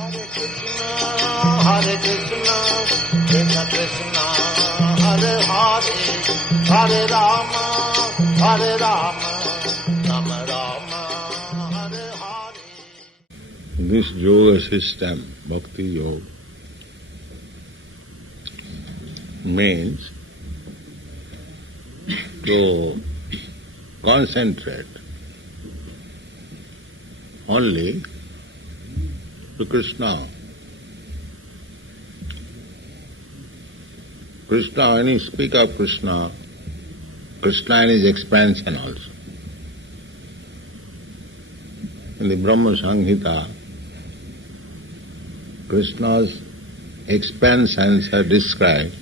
Hare Krishna, Krishna Krishna, Hare Hare, Hare Rama, Hare Rama, Rama Rama, Hare Hare. This yoga system, Bhakti Yoga, means to concentrate only to Krishna. Krishna, when you speak of Krishna, Krishna is expansion also. In the Brahma Samhita, Krishna's expansions are described.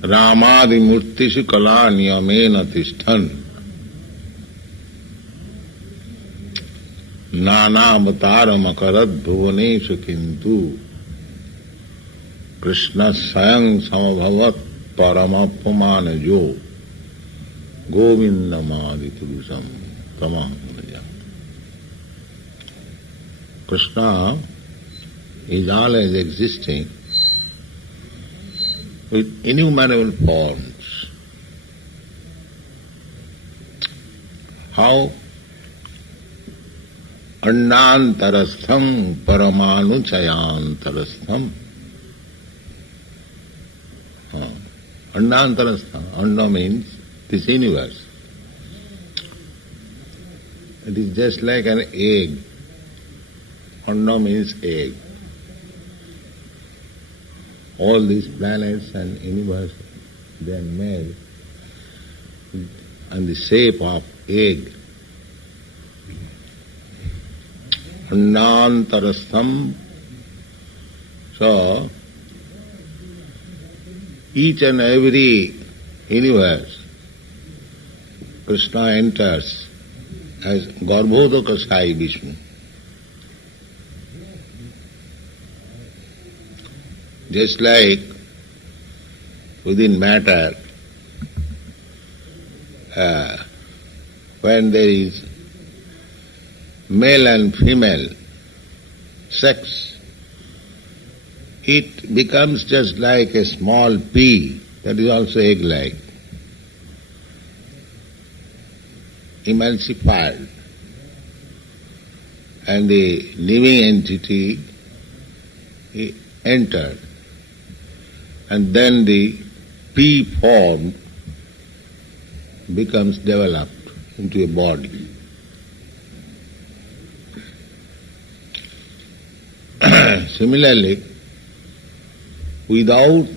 Ramadi murtishu kala niyamena tishthan nana avataram akarat bhuvaneshu kintu Krishna sayang samabhavat paramapamana jo govindamadi purusam tamahamaja. Krishna is always existing with innumerable forms. How? Annantarastham paramanuchayantarastham. Annantarastham. Anna means this universe. It is just like an egg. Anna means egg. All these planets and universe, they are made in the shape of egg. Annantarastham. So, each and every universe, Krishna enters as Garbhodaka Sai Vishnu. Just like within matter, when there is male and female sex, it becomes just like a small pea, that is also egg-like, emulsified, and the living entity entered, and then the pea form becomes developed into a body. Similarly, without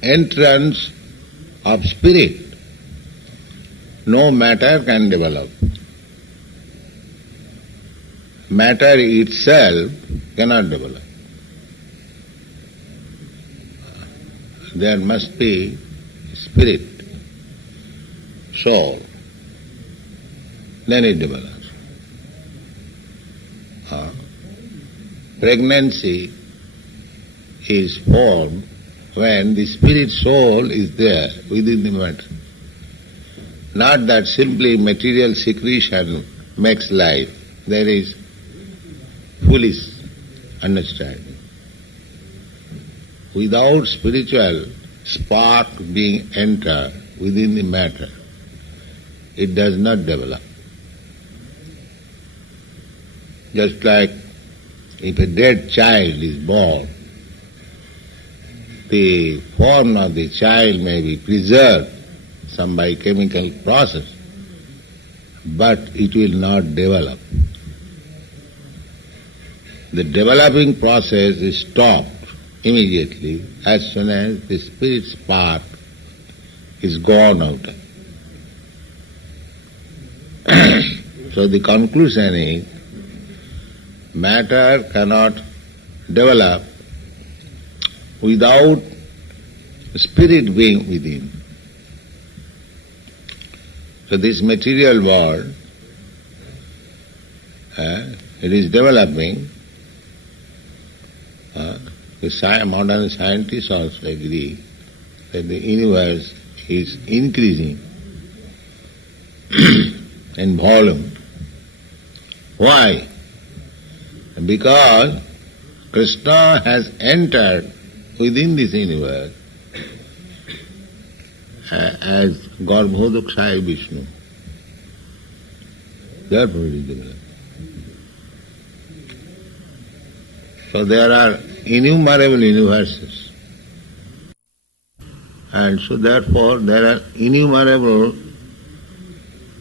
entrance of spirit, no matter can develop. Matter itself cannot develop. There must be spirit, soul, then it develops. Pregnancy is formed when the spirit soul is there within the matter. Not that simply material secretion makes life. There is foolish understanding. Without spiritual spark being entered within the matter, it does not develop. Just like if a dead child is born, the form of the child may be preserved, some by chemical process, but it will not develop. The developing process is stopped immediately as soon as the spirit spark is gone out. So the conclusion is, matter cannot develop without spirit being within. So this material world, it is developing. The modern scientists also agree that the universe is increasing in volume Why? Because Krishna has entered within this universe as Garbhodakshaya Vishnu. Therefore it is developed. So there are innumerable universes. And so therefore there are innumerable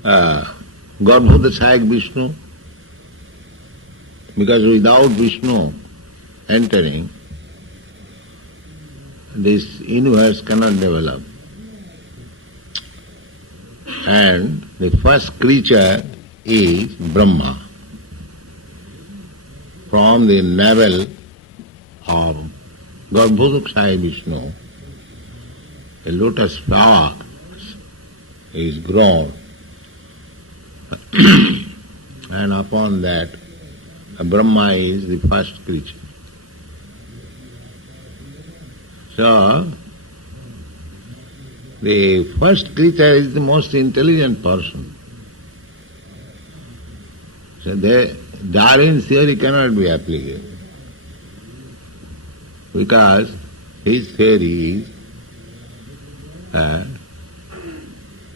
Garbhodakshaya Vishnu, because without Vishnu entering, this universe cannot develop. And the first creature is Brahma. From the navel of Garbhodakshaya Vishnu, a lotus flower is grown, and upon that Brahma is the first creature. So, the first creature is the most intelligent person. So Darwin's theory cannot be applicable, because his theory is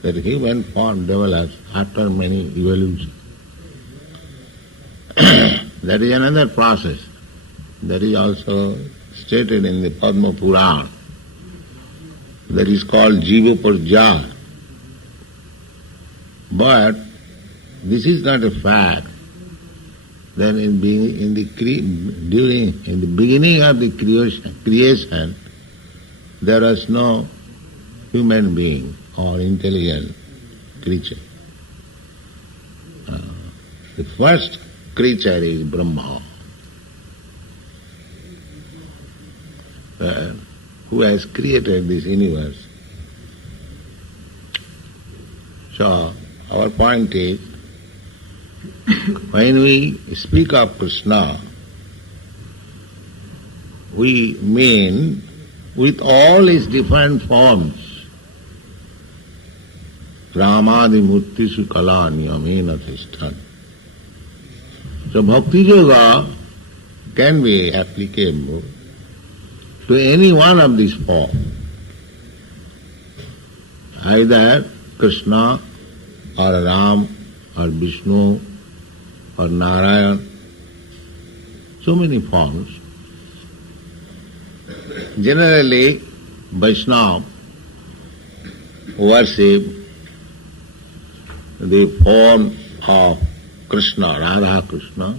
that human form develops after many evolutions. That is another process. That is also stated in the Padma Purana. That is called Jiva Parjaya. But this is not a fact. Then in the beginning of the creation, there was no human being or intelligent creature. The first creature is Brahma, who has created this universe. So, our point is, when we speak of Krishna, we mean with all his different forms. Ramadi murtisu kalani amena tishtan. So Bhakti Yoga can be applicable to any one of these four. Either Krishna or Ram or Vishnu or Narayan. So many forms. Generally, Vaishnava worship the form of Krishna, Radha Krishna,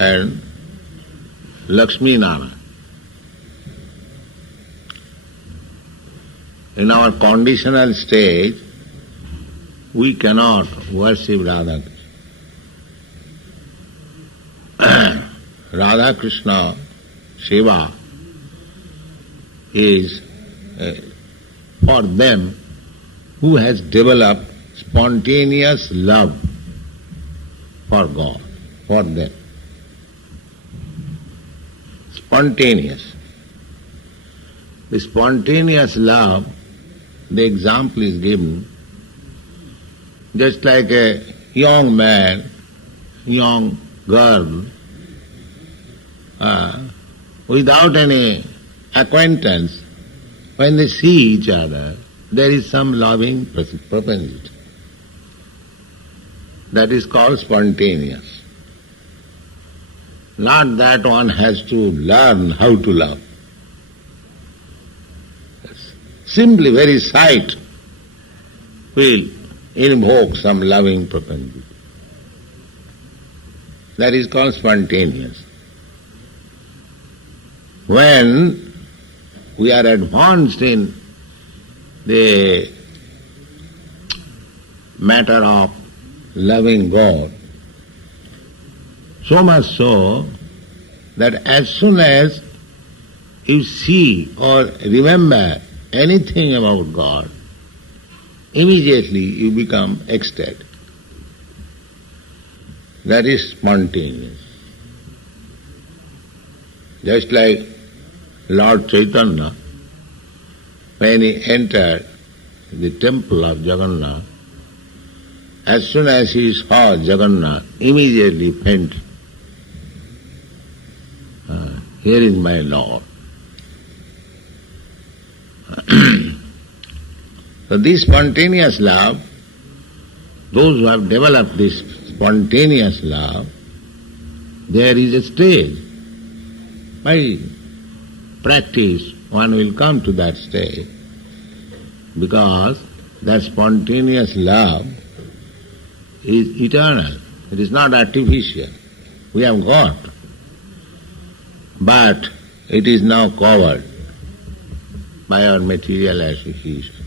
and Lakshmi Narayana. In our conditional state, we cannot worship Radha Krishna. Radha Krishna Seva is for them who has developed spontaneous love for God, for them. Spontaneous. The spontaneous love, the example is given, just like a young man, young girl, without any acquaintance, when they see each other, there is some loving propensity. That is called spontaneous. Not that one has to learn how to love. Simply very sight will invoke some loving propensity. That is called spontaneous. When we are advanced in the matter of loving God, so much so that as soon as you see or remember anything about God, immediately you become ecstatic. That is spontaneous. Just like Lord Chaitanya, when he entered the temple of Jagannath, as soon as he saw Jagannath, immediately fainted. Here is my Lord. So this spontaneous love, those who have developed this spontaneous love, there is a stage. By practice, one will come to that stage, because that spontaneous love is eternal. It is not artificial. We have got, but it is now covered by our material association.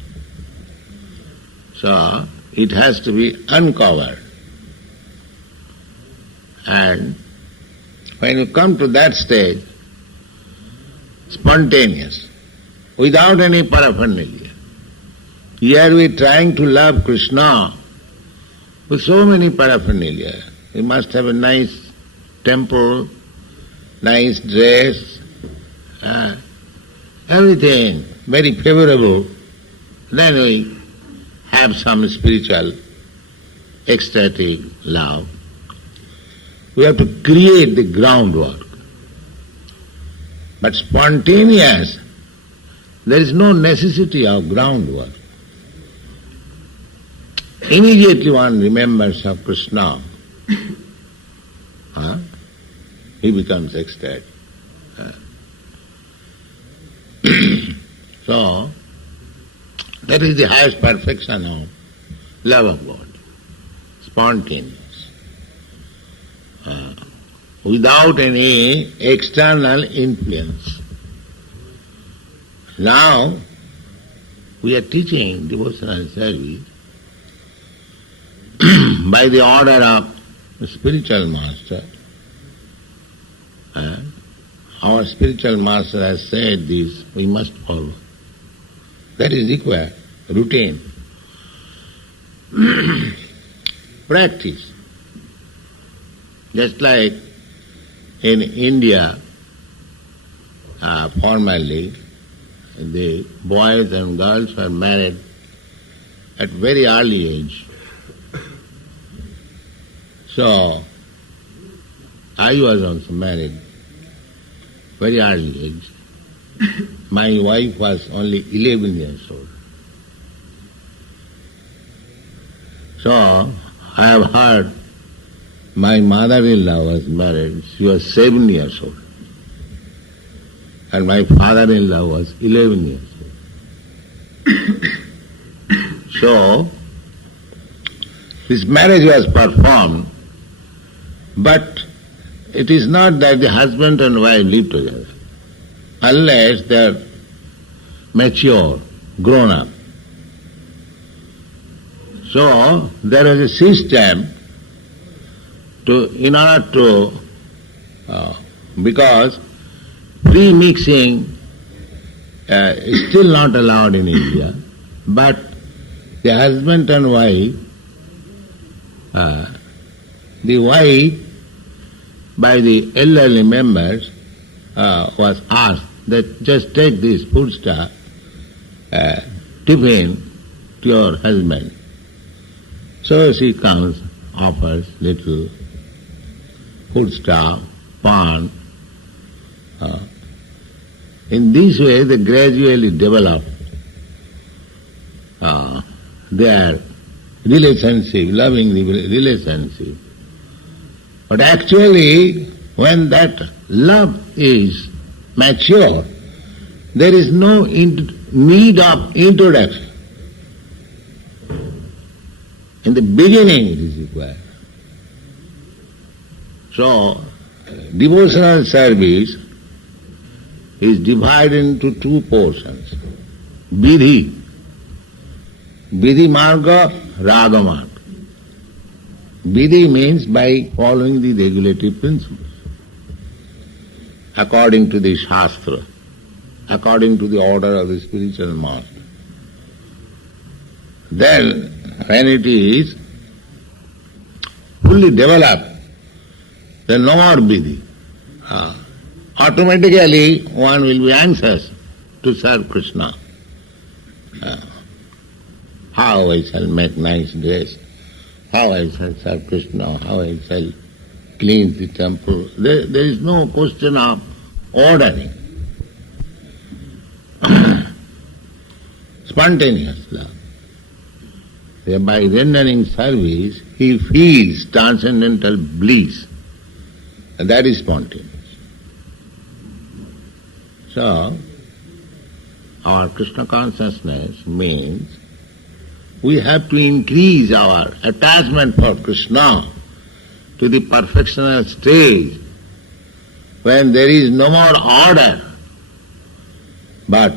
So it has to be uncovered. And when you come to that stage, spontaneous, without any paraphernalia. Here we are trying to love Krishna with so many paraphernalia. We must have a nice temple, nice dress, everything very favorable. Then we have some spiritual, ecstatic love. We have to create the groundwork. But spontaneous, there is no necessity of groundwork. Immediately one remembers of Krishna, he becomes ecstatic. So, that is the highest perfection of love of God, spontaneous. Without any external influence. Now, we are teaching devotional service by the order of the spiritual master. Our spiritual master has said this, we must follow. That is required, routine. Practice. Just like in India, formerly, the boys and girls were married at very early age. So, I was also married very early age. My wife was only 11 years old. So, I have heard my mother-in-law was married, she was 7 years old. And my father-in-law was 11 years old. So, this marriage was performed, but it is not that the husband and wife live together, unless they are mature, grown up. So, there is a system in order to, because pre-mixing is still not allowed in India, but the husband and wife, the wife by the elderly members was asked that just take this foodstuff, tiffin to your husband. So she comes, offers little foodstuff, pan. In this way they gradually develop their relationship, loving relationship. But actually, when that love is mature, there is no need of introduction. In the beginning it is required. So, devotional service is divided into two portions. Vidhi marga, raga marga. Vidhi means by following the regulative principles, according to the Shastra, according to the order of the spiritual master. Then, when it is fully developed, then no more Vidhi. Automatically one will be anxious to serve Krishna. How I shall make nice dress, how I shall serve Krishna, how I shall cleanse the temple. There is no question of ordering. Spontaneous love. By rendering service, he feels transcendental bliss. And that is spontaneous. So, our Krishna consciousness means we have to increase our attachment for Krishna to the perfectional stage when there is no more order, but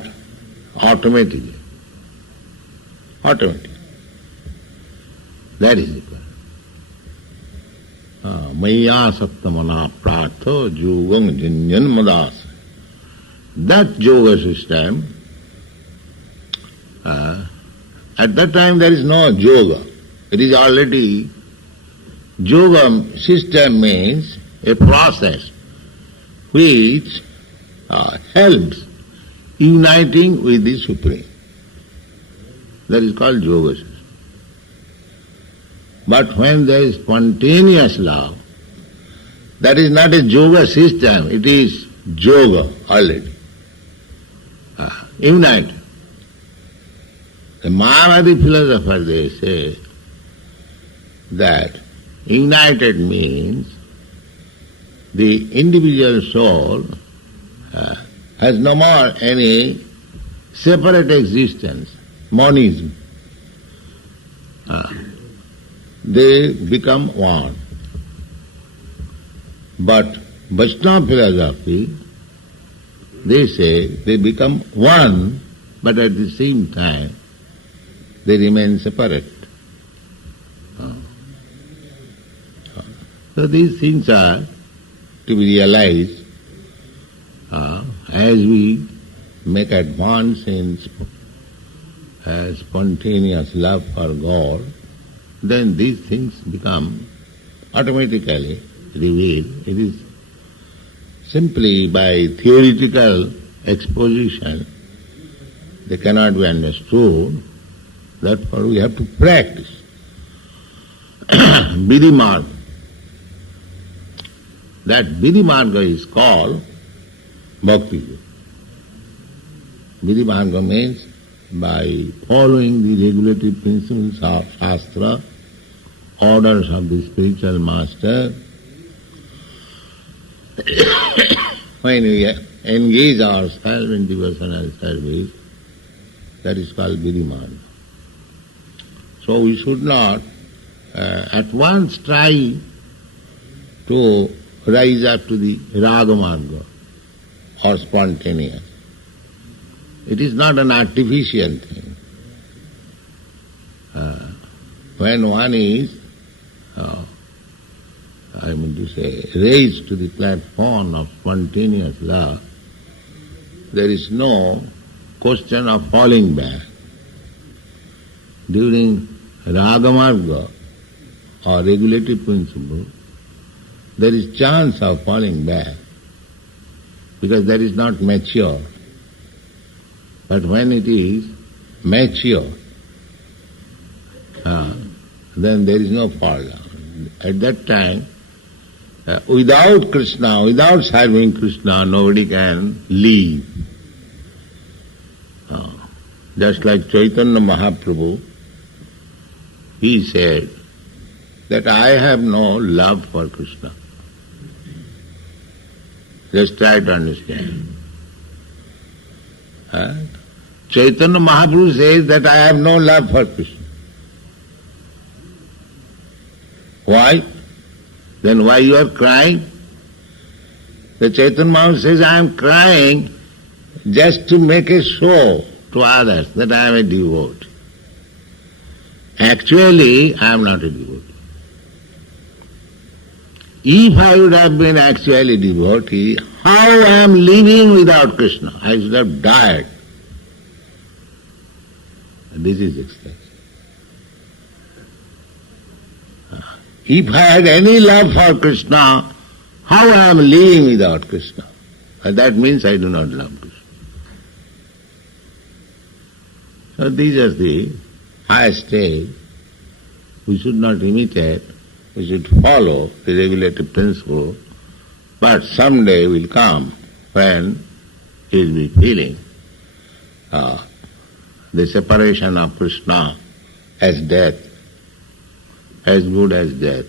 automatically. Automatically. That is the point. Maya saptamana pratho yogam janyan madas. That yoga system, at that time there is no yoga. It is already, yoga system means a process which helps uniting with the Supreme. That is called yoga system. But when there is spontaneous love, that is not a yoga system, it is yoga already. United. The Mahavadi philosophers, they say that united means the individual soul has no more any separate existence, monism. They become one. But Vaishnava philosophy, they say they become one, but at the same time they remain separate. So these things are to be realized as we make advance in spontaneous love for God, then these things become automatically revealed. It is simply by theoretical exposition they cannot be understood. Therefore we have to practice. Vidhi Marga. That Vidhi Marga is called Bhakti. Vidhi Marga means by following the regulative principles of Shastra, orders of the spiritual master, when we engage ourselves in devotional service, that is called Vidhi Marga. So we should not at once try to rise up to the Raga Marga or spontaneous. It is not an artificial thing. When one is, raised to the platform of spontaneous love, there is no question of falling back. During Raga Marga or regulative principle, there is chance of falling back because that is not mature. But when it is mature, then there is no fall down. At that time, without Krishna, without serving Krishna, nobody can live. Just like Chaitanya Mahaprabhu, he said that I have no love for Krishna. Just try to understand. Chaitanya Mahaprabhu says that I have no love for Krishna. Why? Then why you are crying? The Chaitanya Mahaprabhu says, I am crying just to make a show to others that I am a devotee. Actually, I am not a devotee. If I would have been actually devotee, how I am living without Krishna? I should have died. This is ecstasy. If I had any love for Krishna, how I am living without Krishna? And that means I do not love Krishna. So these are the high stage We should not imitate, we should follow the regulative principle, but someday will come when he will be feeling the separation of Krishna as death, as good as death.